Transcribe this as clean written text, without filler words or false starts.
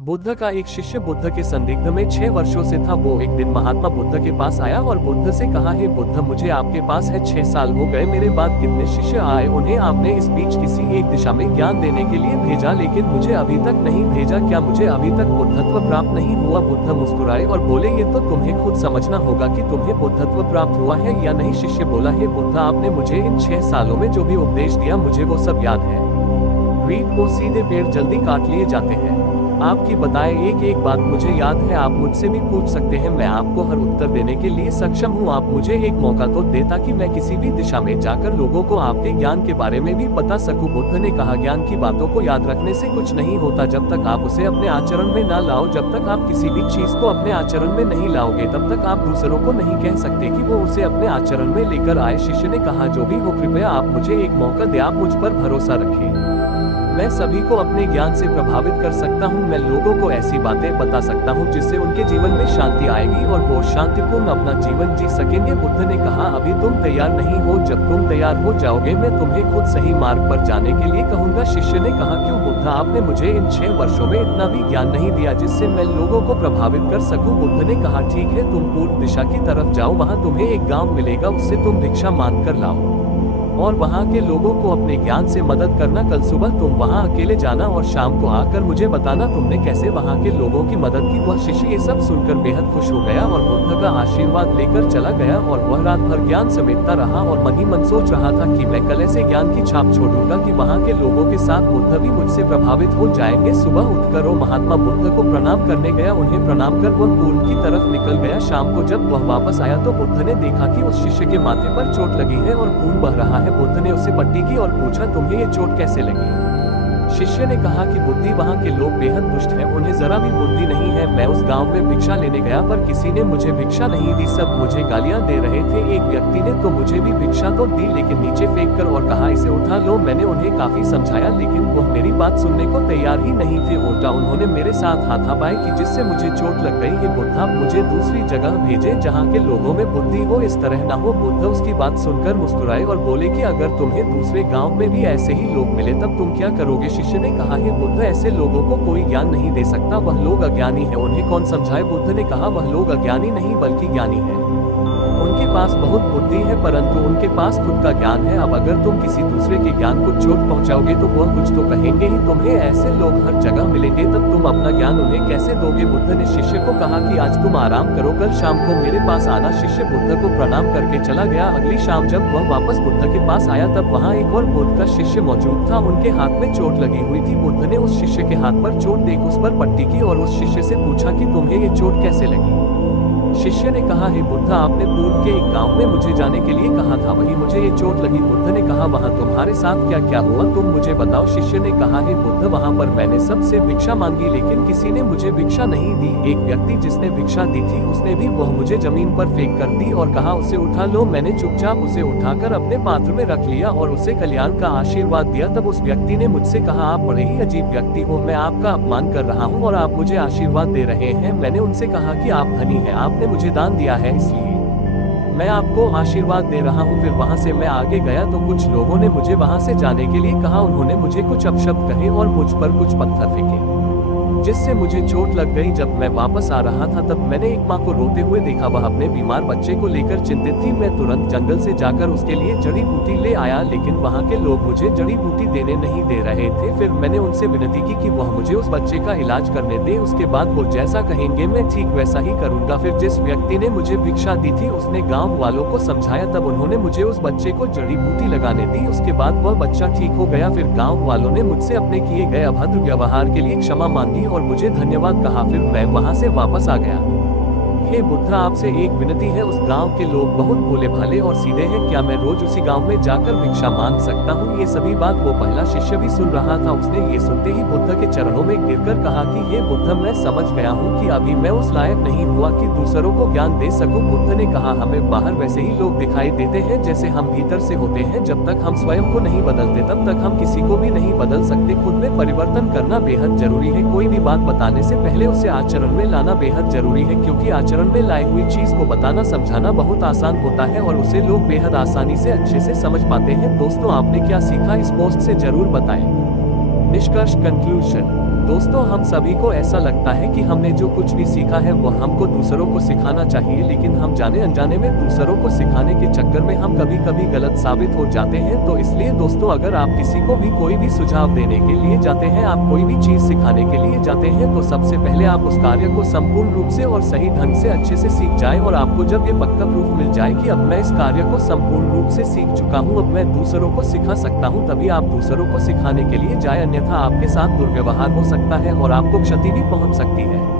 बुद्ध का एक शिष्य बुद्ध के संदिग्ध में 6 वर्षों से था। वो एक दिन महात्मा बुद्ध के पास आया और बुद्ध से कहा, हे बुद्ध, मुझे आपके पास है 6 साल हो गए, मेरे बाद कितने शिष्य आए, उन्हें आपने इस बीच किसी एक दिशा में ज्ञान देने के लिए भेजा, लेकिन मुझे अभी तक नहीं भेजा। क्या मुझे अभी तक बुद्धत्व प्राप्त नहीं हुआ? बुद्ध मुस्कुराए और बोले, ये तो तुम्हें खुद समझना होगा कि तुम्हें बुद्धत्व प्राप्त हुआ है या नहीं। शिष्य बोला, हे बुद्ध, आपने मुझे इन 6 सालों में जो भी उपदेश दिया मुझे वो सब याद है। रीढ़ को सीधे पेड़ जल्दी काट लिए जाते हैं। आपकी बताए एक एक बात मुझे याद है। आप मुझसे भी पूछ सकते हैं, मैं आपको हर उत्तर देने के लिए सक्षम हूँ। आप मुझे एक मौका तो दे ताकि मैं किसी भी दिशा में जाकर लोगों को आपके ज्ञान के बारे में भी बता सकूं। बुद्ध ने कहा, ज्ञान की बातों को याद रखने से कुछ नहीं होता। जब तक आप उसे अपने आचरण में ना लाओ, जब तक आप किसी भी चीज को अपने आचरण में नहीं लाओगे, तब तक आप दूसरों को नहीं कह सकते कि वो उसे अपने आचरण में लेकर आए। शिष्य ने कहा, जो भी हो, कृपया आप मुझे एक मौका दे, आप मुझ पर भरोसा रखें। मैं सभी को अपने ज्ञान से प्रभावित कर सकता हूँ। मैं लोगों को ऐसी बातें बता सकता हूँ जिससे उनके जीवन में शांति आएगी और वो शांतिपूर्ण अपना जीवन जी सकेंगे। बुद्ध ने कहा, अभी तुम तैयार नहीं हो, जब तुम तैयार हो जाओगे मैं तुम्हें खुद सही मार्ग पर जाने के लिए कहूँगा। शिष्य ने कहा, क्यों बुद्ध, आपने मुझे इन 6 वर्षों में इतना भी ज्ञान नहीं दिया जिससे मैं लोगों को प्रभावित कर सकूं। बुद्ध ने कहा, ठीक है, तुम पूर्व दिशा की तरफ जाओ, वहाँ तुम्हें एक गाँव मिलेगा, उससे तुम भिक्षा मांग कर लाओ और वहाँ के लोगों को अपने ज्ञान से मदद करना। कल सुबह तुम वहाँ अकेले जाना और शाम को आकर मुझे बताना तुमने कैसे वहाँ के लोगों की मदद की। वह शिष्य ये सब सुनकर बेहद खुश हो गया और बुद्ध का आशीर्वाद लेकर चला गया और वह रात भर ज्ञान समेटता रहा और मन ही मन सोच रहा था कि मैं कल ऐसे ज्ञान की छाप छोड़ूंगा कि वहाँ के लोगों के साथ बुद्ध भी मुझसे प्रभावित हो जाएंगे। सुबह उठकर वो महात्मा बुद्ध को प्रणाम करने गया। उन्हें प्रणाम कर वह पूर्व की तरफ निकल गया। शाम को जब वह वापस आया तो बुद्ध ने देखा कि उस शिष्य के माथे पर चोट लगी है और खून बह रहा है। बुद्ध ने उसे पट्टी की और पूछा, तुम्हें ये चोट कैसे लगी? शिष्य ने कहा कि बुद्धि, वहाँ के लोग बेहद दुष्ट हैं, उन्हें जरा भी बुद्धि नहीं है। मैं उस गांव में भिक्षा लेने गया पर किसी ने मुझे भिक्षा नहीं दी, सब मुझे गालियां दे रहे थे। एक व्यक्ति ने तो मुझे भी भिक्षा तो दी लेकिन नीचे फेंक कर और कहा, इसे उठा लो। मैंने उन्हें काफी समझाया लेकिन वह मेरी बात सुनने को तैयार ही नहीं थे। उल्टा उन्होंने मेरे साथ हाथापाई की जिससे मुझे चोट लग गई। ये बुद्ध, आप मुझे दूसरी जगह भेजे जहाँ के लोगों में बुद्धि हो, इस तरह न हो। बुद्ध उसकी बात सुनकर मुस्कुराए और बोले कि अगर तुम्हें दूसरे गाँव में भी ऐसे ही लोग मिले तब तुम क्या करोगे? शिष्य ने कहा, हे बुद्ध, ऐसे लोगों को कोई ज्ञान नहीं दे सकता, वह लोग अज्ञानी है, उन्हें कौन समझाए? बुद्ध ने कहा, वह लोग अज्ञानी नहीं बल्कि ज्ञानी है। उनके पास बहुत बुद्धि है परंतु उनके पास खुद का ज्ञान है। अब अगर तुम किसी दूसरे के ज्ञान को चोट पहुंचाओगे तो वह कुछ तो कहेंगे ही। तुम्हें ऐसे लोग हर जगह मिलेंगे, तब तुम अपना ज्ञान उन्हें कैसे दोगे? बुद्ध ने शिष्य को कहा कि आज तुम आराम करो, कल शाम को मेरे पास आना। शिष्य बुद्ध को प्रणाम करके चला गया। अगली शाम जब वह वापस बुद्ध के पास आया तब वहाँ एक और बुद्ध का शिष्य मौजूद था। उनके हाथ में चोट लगी हुई थी। बुद्ध ने उस शिष्य के हाथ पर चोट देख उस पर पट्टी की और उस शिष्य से पूछा कि तुम्हें ये चोट कैसे लगी? शिष्य ने कहा, हे बुद्ध, आपने पूर्व के एक गांव में मुझे जाने के लिए कहा था, वहीं मुझे ये चोट लगी। बुद्ध ने कहा, वहां तुम्हारे साथ क्या क्या हुआ, तुम मुझे बताओ। शिष्य ने कहा, हे बुद्ध, वहां पर मैंने सबसे भिक्षा मांगी लेकिन किसी ने मुझे भिक्षा नहीं दी। एक व्यक्ति जिसने भिक्षा दी थी उसने भी वह मुझे जमीन पर फेंक कर दी और कहा, उसे उठा लो। मैंने चुपचाप उसे उठाकर अपने पात्र में रख लिया और उसे कल्याण का आशीर्वाद दिया। तब उस व्यक्ति ने मुझसे कहा, आप बड़े ही अजीब व्यक्ति हो, मैं आपका अपमान कर रहा हूँ और आप मुझे आशीर्वाद दे रहे हैं। मैंने उनसे कहा कि आप धनी हैं, आपने मुझे दान दिया है इसलिए मैं आपको आशीर्वाद दे रहा हूँ। फिर वहाँ से मैं आगे गया तो कुछ लोगों ने मुझे वहाँ से जाने के लिए कहा। उन्होंने मुझे कुछ अपशब्द कहे और मुझ पर कुछ पत्थर फेंके जिससे मुझे चोट लग गई। जब मैं वापस आ रहा था तब मैंने एक माँ को रोते हुए देखा, वह अपने बीमार बच्चे को लेकर चिंतित थी। मैं तुरंत जंगल से जाकर उसके लिए जड़ी बूटी ले आया लेकिन वहाँ के लोग मुझे जड़ी बूटी देने नहीं दे रहे थे। फिर मैंने उनसे विनती की कि वह मुझे उस बच्चे का इलाज करने दे, उसके बाद वो जैसा कहेंगे मैं ठीक वैसा ही करूँगा। फिर जिस व्यक्ति ने मुझे भिक्षा दी थी उसने गाँव वालों को समझाया, तब उन्होंने मुझे उस बच्चे को जड़ी बूटी लगाने दी। उसके बाद वह बच्चा ठीक हो गया। फिर गाँव वालों ने मुझसे अपने किए गए अभद्र व्यवहार के लिए क्षमा मांगी और मुझे धन्यवाद कहा। फिर मैं वहां से वापस आ गया। हे बुद्ध, आपसे एक विनती है, उस गांव के लोग बहुत भोले भाले और सीधे हैं, क्या मैं रोज उसी गांव में जाकर भिक्षा मांग सकता हूँ? ये सभी बात वो पहला शिष्य भी सुन रहा था। उसने ये सुनते ही बुद्ध के चरणों में गिरकर कहा कि हे बुद्ध, मैं समझ गया हूँ कि अभी मैं उस लायक नहीं हुआ कि दूसरों को ज्ञान दे सकूं। बुद्ध ने कहा, हमें बाहर वैसे ही लोग दिखाई देते हैं जैसे हम भीतर से होते हैं। जब तक हम स्वयं को नहीं बदलते तब तक हम किसी को भी नहीं बदल सकते। खुद में परिवर्तन करना बेहद जरूरी है। कोई भी बात बताने से पहले उसे आचरण में लाना बेहद जरूरी है, क्योंकि आचरण में लाई हुई चीज को बताना समझाना बहुत आसान होता है और उसे लोग बेहद आसानी से अच्छे से समझ पाते हैं। दोस्तों, आपने क्या सीखा इस पोस्ट से जरूर बताएं। निष्कर्ष, कंक्लूजन। दोस्तों, हम सभी को ऐसा लगता है कि हमने जो कुछ भी सीखा है वो हमको दूसरों को सिखाना चाहिए, लेकिन हम जाने अनजाने में दूसरों को सिखाने के चक्कर में हम कभी कभी गलत साबित हो जाते हैं। तो इसलिए दोस्तों, अगर आप किसी को भी कोई भी सुझाव देने के लिए जाते हैं, आप कोई भी चीज सिखाने के लिए जाते हैं, तो सबसे पहले आप उस कार्य को संपूर्ण रूप से और सही ढंग से अच्छे से सीख जाए। और आपको जब ये पक्का प्रूफ मिल जाए कि अब मैं इस कार्य को संपूर्ण रूप से सीख चुका हूँ, अब मैं दूसरों को सिखा सकता हूँ, तभी आप दूसरों को सिखाने के लिए जाए, अन्यथा आपके साथ दुर्व्यवहार हो सकता है और आपको क्षति भी पहुंच सकती है।